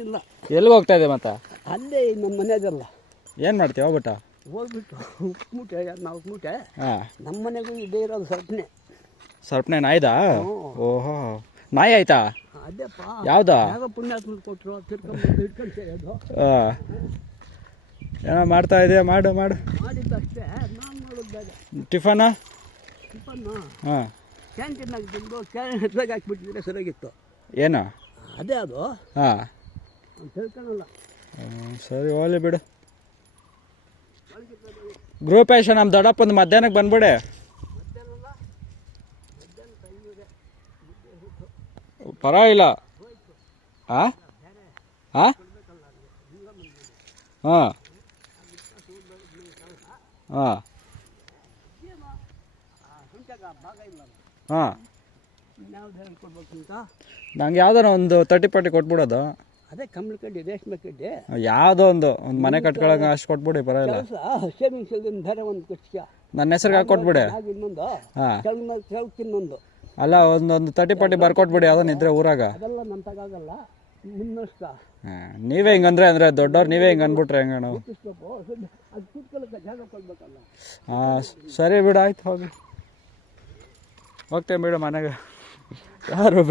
ಏನಿಲ್ಲ. ಎಲ್ಲಿಗೆ ಹೋಗ್ತಾ ಇದೆ ಮತ್ತೆ? ಅಲ್ಲೇ ನಮ್ಮ ಮನೆಯದಲ್ಲ. ಏನು ಮಾಡ್ತೀವಿ ಹೋಗ್ಬಿಟ್ಟ? ಹೋಗ್ಬಿಟ್ಟು ಮೂಟೆ 4 ಮೂಟೆ. ಹಾಂ, ನಮ್ಮ ಮನೆಗೂ ಇದೇ ಇರೋದು ಸರ್ಪನೆ. ಸರ್ಪನೆ ನಾಯ್ದಾ? ಓಹೋ, ನಾಯಿ ಆಯ್ತಾ? ಅದೇಪ್ಪ. ಯಾವ್ದಾ? ಯಾವ ಪುಣ್ಯಾತ್ಮ ಕೊಟ್ಟರು ತಿರ್ಕೊಂಡು ಹಿಡ್ಕೊಂಡು ಸೇರೋದು. ಹಾಂ, ಏನೋ ಮಾಡ್ತಾ ಇದೆಯಾ? ಮಾಡು ಮಾಡಿದ್ದಷ್ಟೇ, ನಾನು ಮಾಡೋದು ಬೇಡ. ಟಿಫನ್? ಟಿಫನ್ನು ಹಾಂ, ಕ್ಯಾಂಟೀನಾಗ ತಿಂದು ಕ್ಯಾರೆಟ್ಲಾಗ ಹಾಕ್ಬಿಟ್ಟಿದ್ರೆ ಸರಿಯಾಗಿತ್ತು. ಏನು? ಅದೇ ಅದು. ಹಾಂ, ತಿಳ್ಕೊಳಲ್ಲ. ಸರಿ, ಹೋಗ್ಲಿ ಬಿಡು. ಗ್ರೂಪೇಶ ನಮ್ಮ ದೊಡ್ಡಪ್ಪಂದು ಮಧ್ಯಾಹ್ನಕ್ಕೆ ಬಂದ್ಬಿಡೆ. ಪರವಾಗಿಲ್ಲ. ಹಾಂ ಹಾಂ ಹಾಂ ಹಾಂ ಹಾಂ, ನಂಗೆ ಯಾವ್ದಾರ ಒಂದು 30-40 ಕೊಟ್ಬಿಡೋದು. ಅದೇ ಕಂಬಳಿ ಕಡ್ಡಿ, ರೇಷ್ಮೆ ಕಡ್ಡಿ, ಯಾವುದೋ ಒಂದು ಮನೆ ಕಟ್ಕೊಳಂಗೆ ಅಷ್ಟು ಕೊಟ್ಬಿಡಿ, ಪರವಾಗಿಲ್ಲ. ಶೇವಿಂಗ್ಸ್ ಬೇರೆ ಒಂದು ಕಷ್ಟ. ನನ್ನ ಹೆಸರಿಗೆ ಹಾಕೊಟ್ಬಿಡೆ. ಇನ್ನೊಂದು ಹಾಂ, ಇನ್ನೊಂದು ಅಲ್ಲ, ಒಂದು 30-40 ಬರ್ಕೊಟ್ಬಿಡಿ, ಅದನ್ನ ಇದ್ರೆ ಊರಾಗ. ಅದೆಲ್ಲ ನಮ್ಮ ತಗಾಗಲ್ಲ. ಮುನ್ನಷ್ಟ ಹಾಂ, ನೀವೇ ಹಿಂಗಂದ್ರೆ ದೊಡ್ಡವ್ರು ನೀವೇ ಹಿಂಗೆ ಅಂದ್ಬಿಟ್ರೆ ಹೆಂಗ ನಾವು? ಅದು ಕೂತ್ಕೊಳ್ಳೋಕೆ ಜಾಗ ಕೊಡ್ಬೇಕಲ್ಲ. ಹಾಂ, ಸರಿ ಬಿಡು, ಆಯ್ತು, ಹೋಗ್ತೇವೆ ಬಿಡು ಮನೆಗೆ. ಯಾರು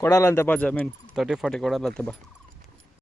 ಕೊಡಲ್ಲಂತೆ ಬಾ, ಜಮೀನು 30-40 ಕೊಡಲ್ಲಂತೆ ಬಾ.